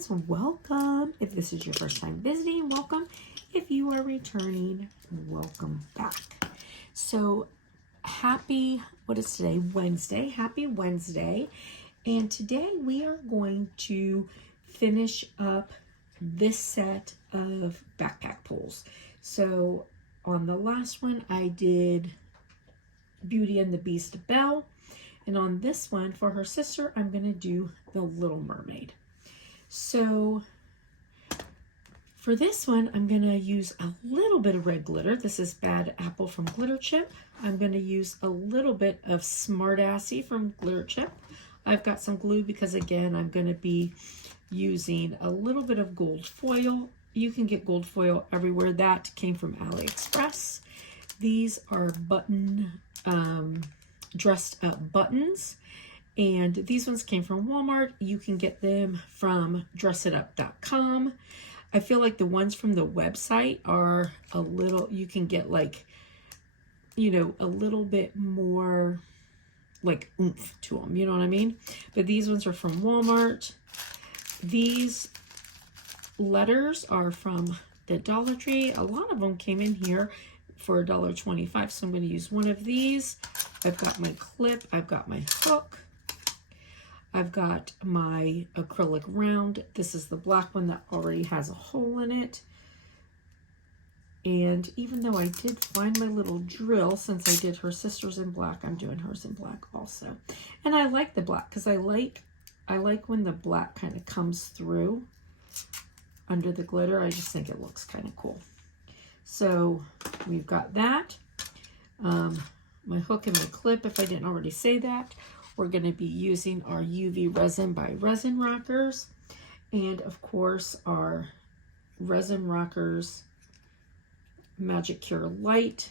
friends, welcome. If this is your first time visiting, welcome. If you are returning, welcome back. So what is today? Wednesday. Happy Wednesday. And today we are going to finish up this set of backpack pulls. So on the last one, I did Beauty and the Beast Belle. And on this one, for her sister, I'm going to do the Little Mermaid. So for this one, I'm going to use a little bit of red glitter. This is Bad Apple from Glitter Chip. I'm going to use a little bit of Smart Assy from Glitter Chip. I've got some glue because, again, I'm going to be using a little bit of gold foil. You can get gold foil everywhere. That came from AliExpress. These are dressed up buttons, and these ones came from Walmart. You can get them from dressitup.com. I feel like the ones from the website are a little, you can get like, you know, a little bit more like oomph to them, you know what I mean? But these ones are from Walmart. These letters are from the Dollar Tree. A lot of them came in here for $1.25, so I'm going to use one of these. I've got my clip, I've got my hook, I've got my acrylic round. This is the black one that already has a hole in it. And even though I did find my little drill, since I did her sister's in black, I'm doing hers in black also. And I like the black because I like when the black kind of comes through under the glitter. I just think it looks kind of cool. So we've got that. My hook and my clip, if I didn't already say that. We're going to be using our UV resin by Resin Rockers. And of course our Resin Rockers Magic Cure Light.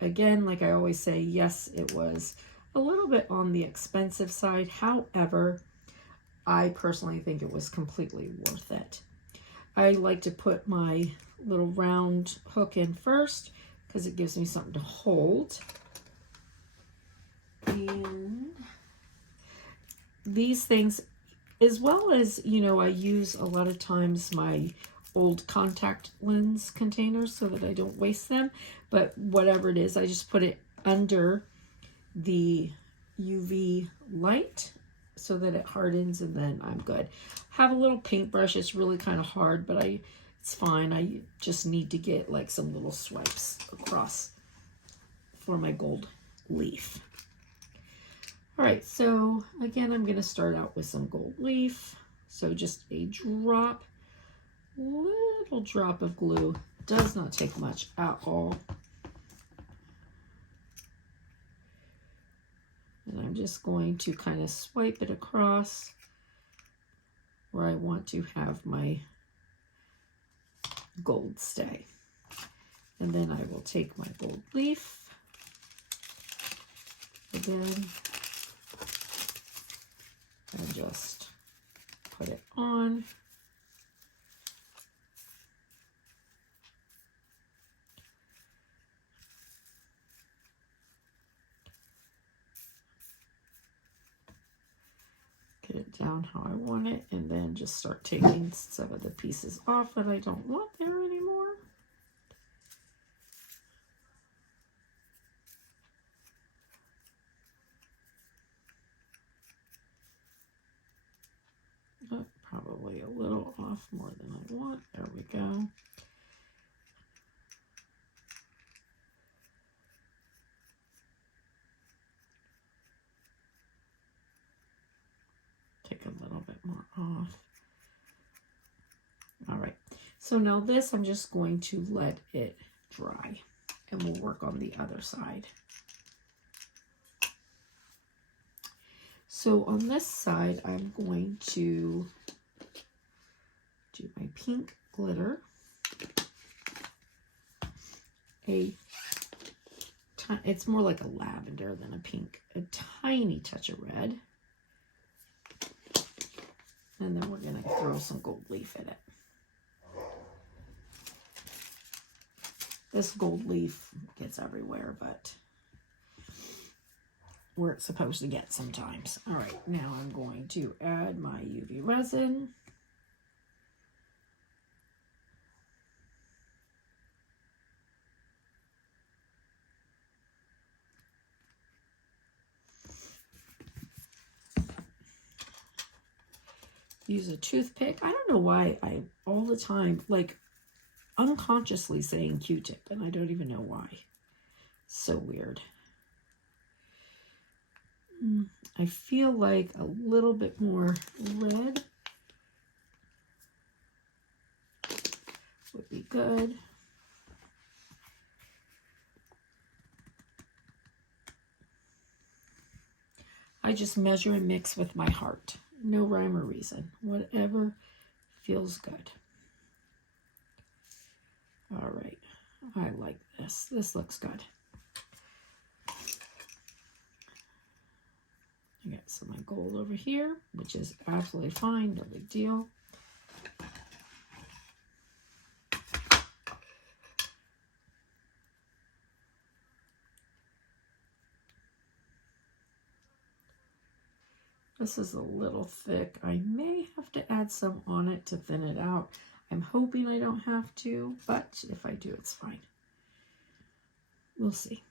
Again, like I always say, yes, it was a little bit on the expensive side. However, I personally think it was completely worth it. I like to put my little round hook in first because it gives me something to hold. And these things, as well as, you know, I use a lot of times my old contact lens containers so that I don't waste them. But whatever it is, I just put it under the UV light so that it hardens, and then I'm good. Have a little paintbrush. It's really kind of hard, but it's fine. I just need to get like some little swipes across for my gold leaf. All right, so again, I'm going to start out with some gold leaf. So just a drop, little drop of glue. Does not take much at all. And I'm just going to kind of swipe it across where I want to have my gold stay. And then I will take my gold leaf again and just put it on. Get it down how I want it, and then just start taking some of the pieces off that I don't want there anymore. Oh, probably a little off more than I want. There we go. Take a little bit more off. All right, so now this, I'm just going to let it dry, and we'll work on the other side. So on this side, I'm going to do my pink glitter, it's more like a lavender than a pink, a tiny touch of red. And then we're going to throw some gold leaf in it. This gold leaf gets everywhere, but where it's supposed to get sometimes. All right, now I'm going to add my UV resin. use a toothpick. I don't know why I all the time, like, unconsciously saying Q-tip, and I don't even know why. So weird. I feel like a little bit more red would be good. I just measure and mix with my heart. No rhyme or reason. Whatever feels good. All right. I like this. This looks good. I got some of my gold over here, which is absolutely fine. No big deal. This is a little thick. I may have to add some on it to thin it out. I'm hoping I don't have to, but if I do, it's fine. We'll see.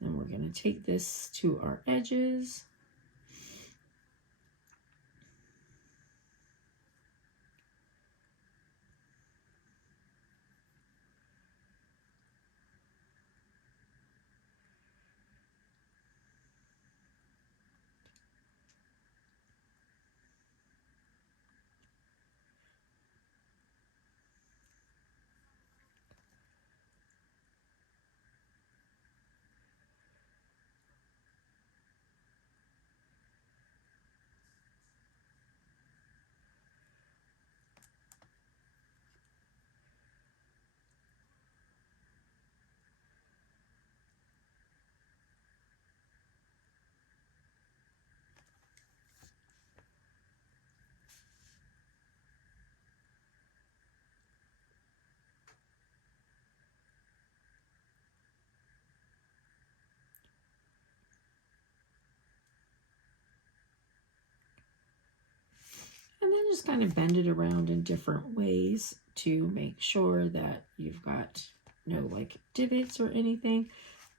Then we're going to take this to our edges. And then just kind of bend it around in different ways to make sure that you've got no like divots or anything.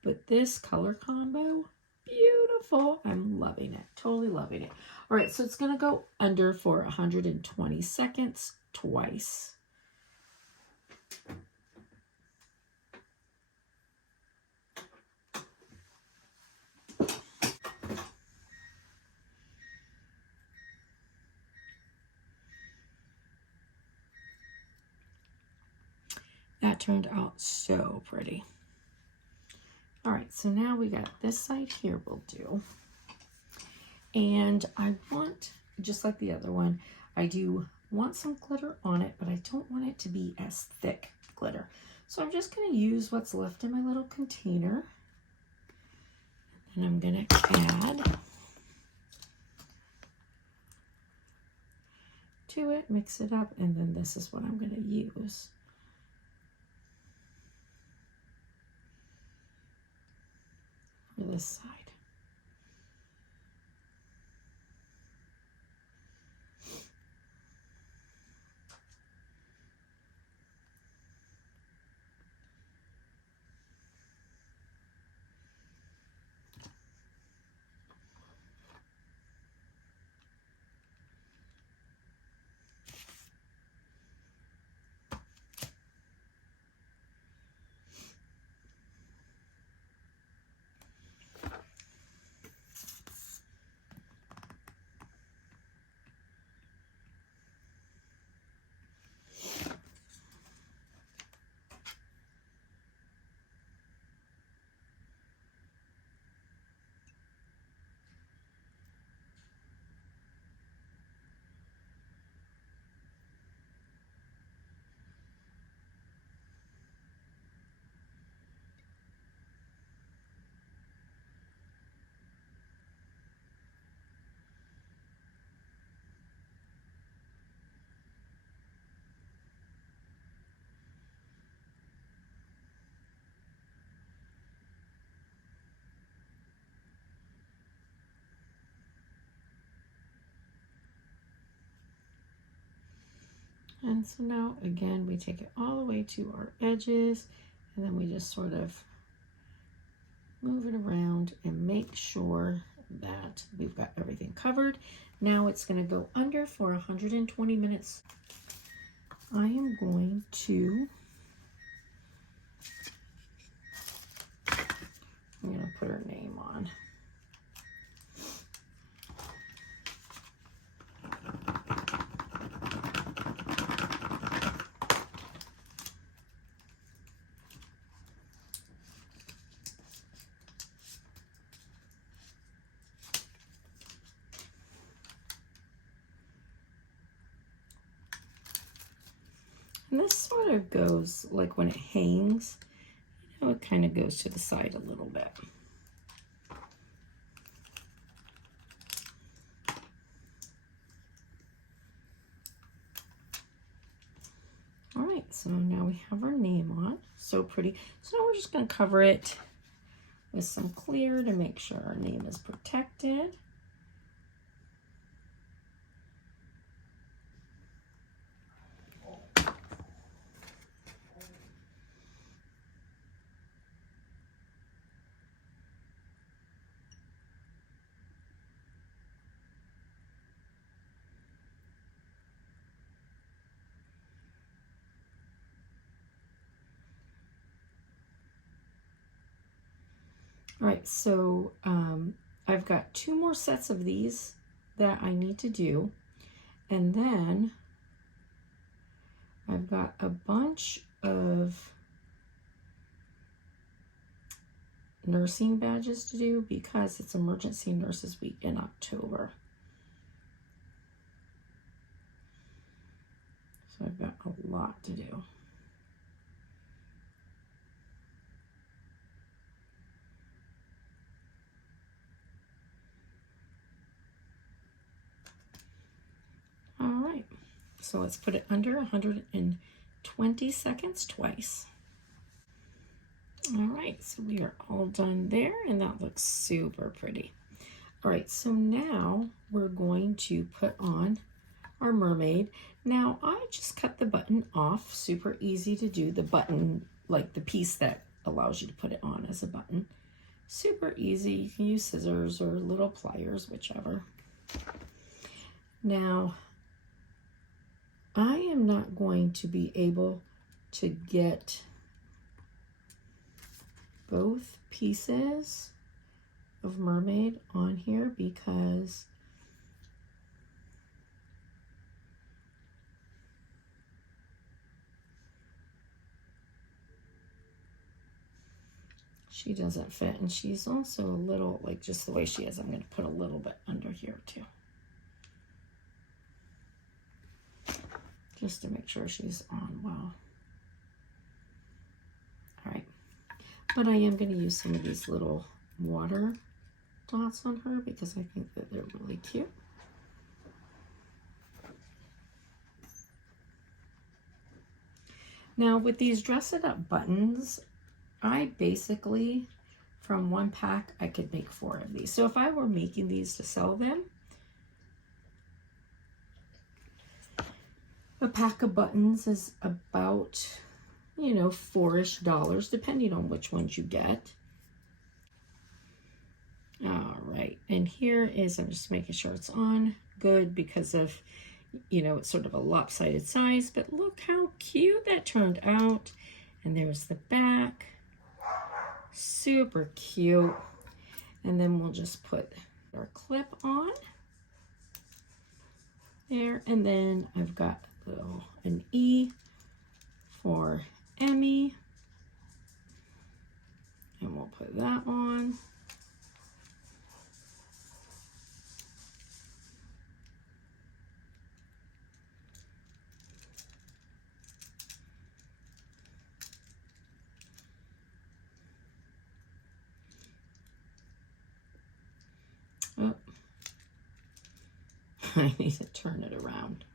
But this color combo, beautiful. I'm loving it. Totally loving it. All right, so it's going to go under for 120 seconds twice. That turned out so pretty. All right, so now we got this side here we'll do. And I want, just like the other one, I do want some glitter on it, but I don't want it to be as thick glitter. So I'm just going to use what's left in my little container. And I'm going to add to it, mix it up, and then this is what I'm going to use. For this side. And so now, again, we take it all the way to our edges, and then we just sort of move it around and make sure that we've got everything covered. Now it's going to go under for 120 minutes. I am going to, I'm going to put her name on. And this sort of goes, like when it hangs, you know, it kind of goes to the side a little bit. All right, so now we have our name on. So pretty. So now we're just going to cover it with some clear to make sure our name is protected. All right, so I've got 2 more sets of these that I need to do. And then I've got a bunch of nursing badges to do because it's Emergency Nurses Week in October. So I've got a lot to do. All right, so let's put it under 120 seconds twice. All right, so we are all done there, and that looks super pretty. All right, so now we're going to put on our mermaid. Now, I just cut the button off, super easy to do. The button, like the piece that allows you to put it on as a button. Super easy, you can use scissors or little pliers, whichever. Now, I am not going to be able to get both pieces of mermaid on here because she doesn't fit, and she's also a little, like just the way she is, I'm going to put a little bit under here too. Just to make sure she's on well. All right. But I am going to use some of these little water dots on her because I think that they're really cute. Now with these dress it up buttons, I basically, from one pack, I could make 4 of these. So if I were making these to sell them, a pack of buttons is about, you know, $4-ish, depending on which ones you get. All right, and here is, I'm just making sure it's on good because of, you know, it's sort of a lopsided size, but look how cute that turned out. And there's the back, super cute. And then we'll just put our clip on there, and then I've got an E for Emmy, and we'll put that on. Oh, I need to turn it around.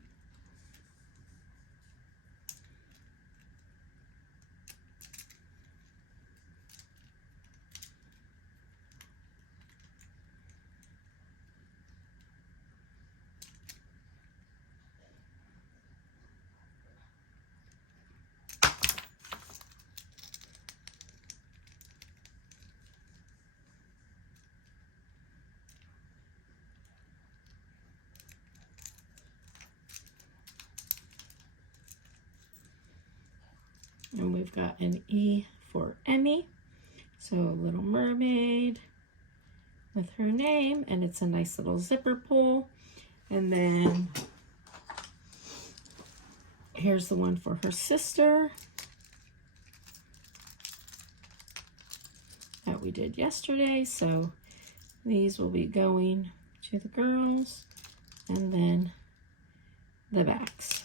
And we've got an E for Emmy. So a little mermaid with her name, and it's a nice little zipper pull. And then here's the one for her sister that we did yesterday. So these will be going to the girls, and then the backs.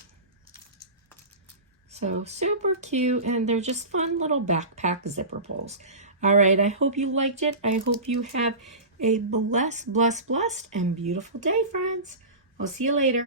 So super cute, and they're just fun little backpack zipper pulls. All right, I hope you liked it. I hope you have a blessed and beautiful day, friends. I'll see you later.